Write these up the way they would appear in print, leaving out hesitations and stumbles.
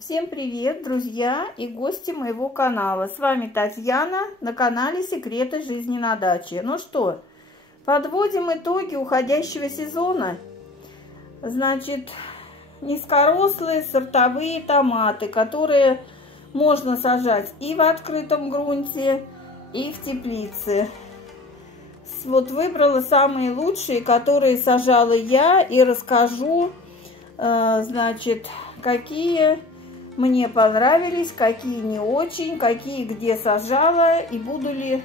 Всем привет, друзья и гости моего канала. С вами Татьяна на канале Секреты жизни на даче. Ну что, подводим итоги уходящего сезона. Значит, низкорослые сортовые томаты, которые можно сажать и в открытом грунте, и в теплице. Вот выбрала самые лучшие, которые сажала я, и расскажу, значит, какие мне понравились, какие не очень, какие где сажала и буду ли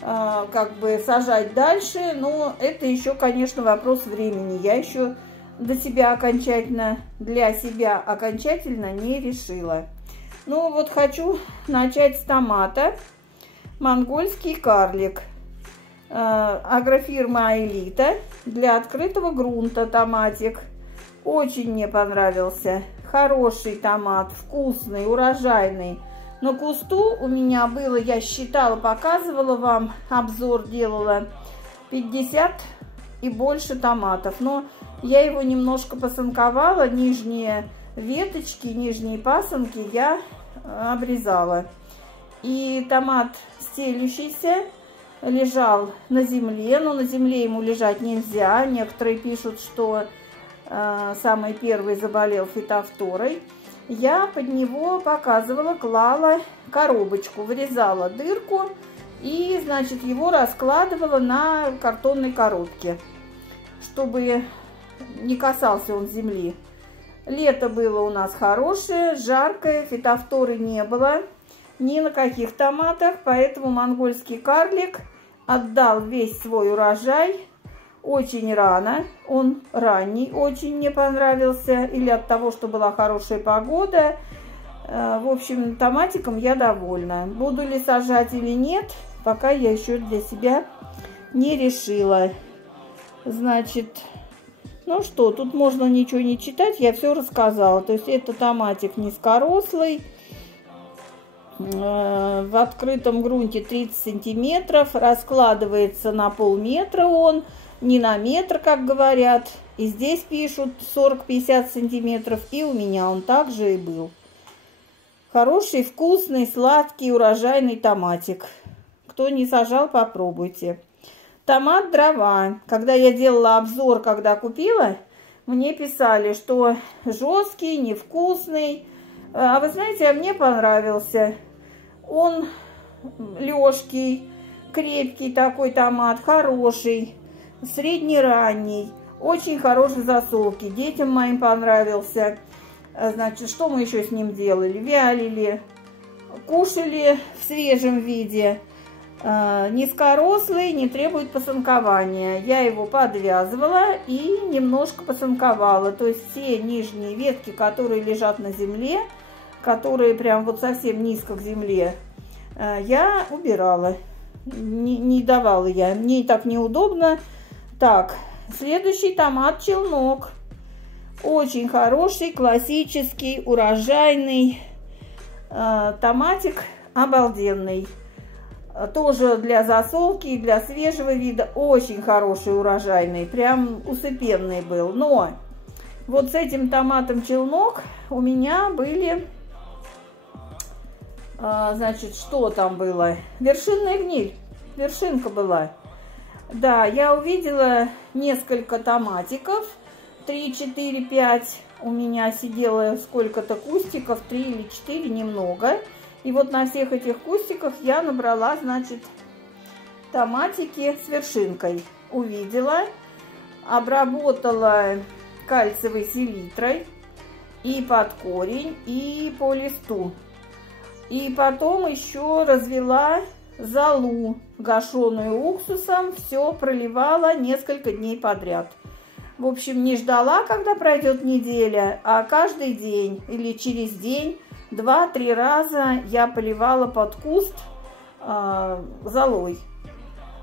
как бы сажать дальше. Но это еще, конечно, вопрос времени. Я еще для себя окончательно не решила. Ну вот хочу начать с томата. Монгольский карлик. Агрофирма Аэлита. Для открытого грунта томатик. Очень мне понравился. Хороший томат, вкусный, урожайный. На кусту у меня было, я считала, показывала вам, обзор делала, 50 и больше томатов. Но я его немножко посанковала, нижние веточки, нижние пасынки я обрезала. И томат стелющийся лежал на земле, но на земле ему лежать нельзя. Некоторые пишут, что самый первый заболел фитофторой. Я под него показывала, клала коробочку, вырезала дырку и, значит, его раскладывала на картонной коробке, чтобы не касался он земли. Лето было у нас хорошее, жаркое, фитофторы не было ни на каких томатах, поэтому монгольский карлик отдал весь свой урожай очень рано. Он ранний, очень мне понравился, или от того, что была хорошая погода. В общем, томатиком я довольна. Буду ли сажать или нет, пока я еще для себя не решила. Значит, ну что, тут можно ничего не читать, я все рассказала. То есть это томатик низкорослый, в открытом грунте 30 сантиметров, раскладывается на полметра он, не на метр, как говорят. И здесь пишут 40-50 сантиметров, и у меня он также и был. Хороший, вкусный, сладкий, урожайный томатик. Кто не сажал, попробуйте. Томат дрова. Когда я делала обзор, когда купила, мне писали, что жесткий, невкусный. А вы знаете, мне понравился. Он лёжкий, крепкий такой томат, хороший, средне-ранний, очень хороший засолки. Детям моим понравился. Значит, что мы еще с ним делали? Вялили, кушали в свежем виде. Низкорослый, не требует посанкования. Я его подвязывала и немножко посанковала. То есть все нижние ветки, которые лежат на земле, которые прям вот совсем низко к земле, я убирала. Не давала я. Мне так неудобно. Так, следующий томат челнок. Очень хороший, классический, урожайный томатик, обалденный. Тоже для засолки и для свежего вида. Очень хороший, урожайный. Прям усыпенный был. Но вот с этим томатом челнок у меня были... Значит, что там было? Вершинная гниль. Вершинка была. Да, я увидела несколько томатиков. 3, 4, 5. У меня сидело сколько-то кустиков. 3 или 4, немного. И вот на всех этих кустиках я набрала, значит, томатики с вершинкой. Увидела. Обработала кальциевой селитрой. И под корень, и по листу. И потом еще развела золу, гашеную уксусом, все проливала несколько дней подряд. В общем, не ждала, когда пройдет неделя, а каждый день или через день 2-3 раза я поливала под куст золой.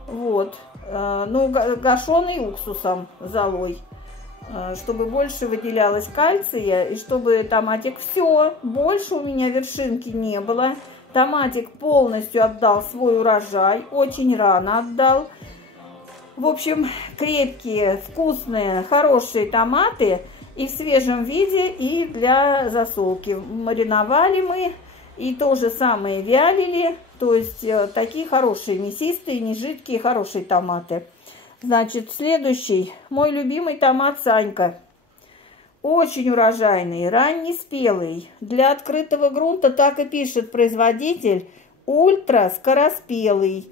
Вот, ну, гашеной уксусом золой, чтобы больше выделялось кальция и чтобы томатик все, больше у меня вершинки не было. Томатик полностью отдал свой урожай, очень рано отдал. В общем, крепкие, вкусные, хорошие томаты. и в свежем виде, и для засолки. Мариновали мы, и то же самое вялили, то есть такие хорошие, мясистые, не жидкие, хорошие томаты. Значит, следующий, мой любимый томат Санька. Очень урожайный, раннеспелый. Для открытого грунта так и пишет производитель, ультра-скороспелый.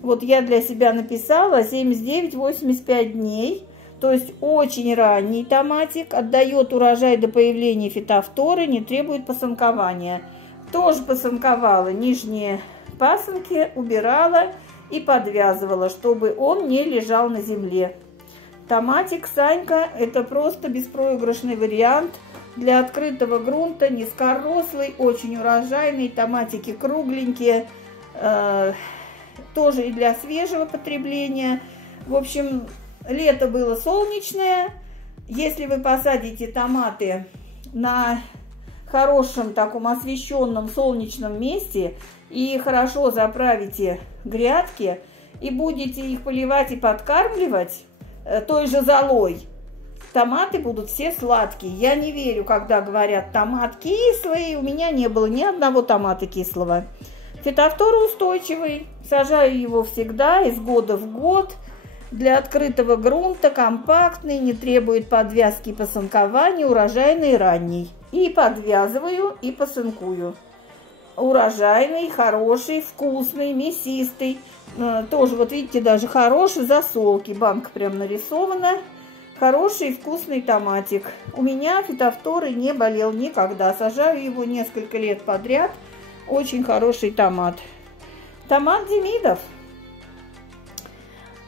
Вот я для себя написала 79-85 дней. То есть очень ранний томатик, отдает урожай до появления фитофторы, не требует пасынкования. Тоже пасынковала нижние пасынки, убирала и подвязывала, чтобы он не лежал на земле. Томатик Санька – это просто беспроигрышный вариант для открытого грунта, низкорослый, очень урожайный, томатики кругленькие, тоже и для свежего потребления. В общем, лето было солнечное. Если вы посадите томаты на хорошем таком освещенном солнечном месте и хорошо заправите грядки и будете их поливать и подкармливать той же золой, томаты будут все сладкие. Я не верю, когда говорят томат кислый. У меня не было ни одного томата кислого. Фитофтора устойчивый. Сажаю его всегда, из года в год. Для открытого грунта, компактный, не требует подвязки и пасынкования, урожайный и ранний. И подвязываю, и пасынкую. Урожайный, хороший, вкусный, мясистый. Тоже, вот видите, даже хороший, засолки. Банка прям нарисована. Хороший, вкусный томатик. У меня фитофторой не болел никогда. Сажаю его несколько лет подряд. Очень хороший томат. Томат Демидов.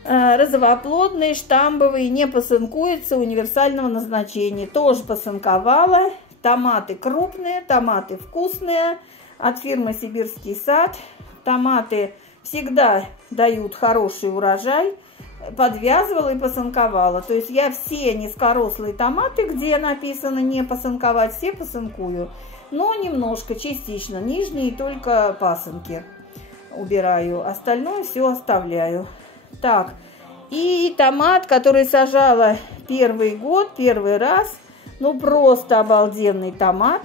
Розовоплодный, штамбовый, не пасынкуется, универсального назначения. Тоже пасынковала. Томаты крупные, томаты вкусные. От фирмы «Сибирский сад». Томаты всегда дают хороший урожай. Подвязывала и пасынковала. То есть я все низкорослые томаты, где написано не пасынковать, все пасынкую. Но немножко, частично. Нижние только пасынки убираю. Остальное все оставляю. Так, и томат, который сажала первый год, первый раз. Ну, просто обалденный томат.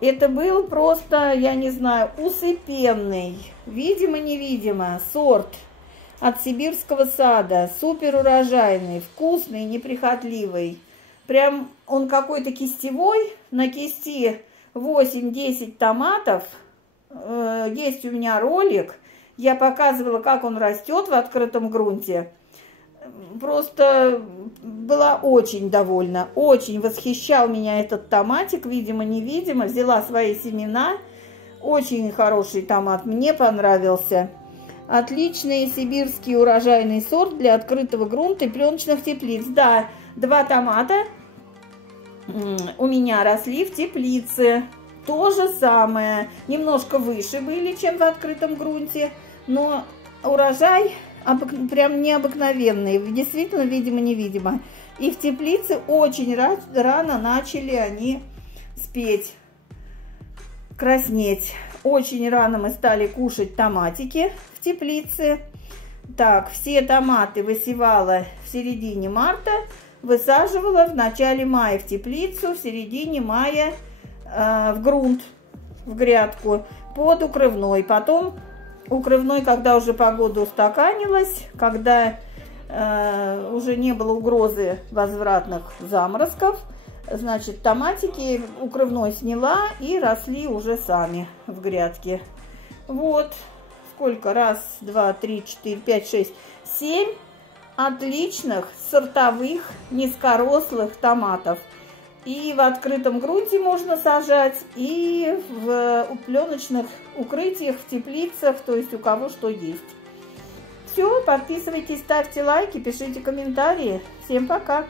Это был просто, я не знаю, усыпенный, видимо-невидимо, сорт от Сибирского сада. Супер урожайный, вкусный, неприхотливый. Прям он какой-то кистевой. На кисти 8-10 томатов. Есть у меня ролик. Я показывала, как он растет в открытом грунте. Просто была очень довольна. Очень восхищал меня этот томатик. Видимо-невидимо. Взяла свои семена. Очень хороший томат. Мне понравился. Отличный сибирский урожайный сорт для открытого грунта и пленочных теплиц. Да, 2 томата у меня росли в теплице. То же самое. Немножко выше были, чем в открытом грунте. Но урожай прям необыкновенный. Действительно, видимо-невидимо. И в теплице очень рано начали они спеть, краснеть. Очень рано мы стали кушать томатики в теплице. Так, все томаты высевала в середине марта. Высаживала в начале мая в теплицу, в середине мая в грунт, в грядку, под укрывной. Потом укрывной, когда уже погода устаканилась, когда уже не было угрозы возвратных заморозков, значит, томатики укрывной сняла и росли уже сами в грядке. Вот сколько? Раз, два, три, четыре, пять, шесть, 7 отличных сортовых низкорослых томатов. И в открытом грунте можно сажать, и в пленочных укрытиях, в теплицах, то есть у кого что есть. Все, подписывайтесь, ставьте лайки, пишите комментарии. Всем пока!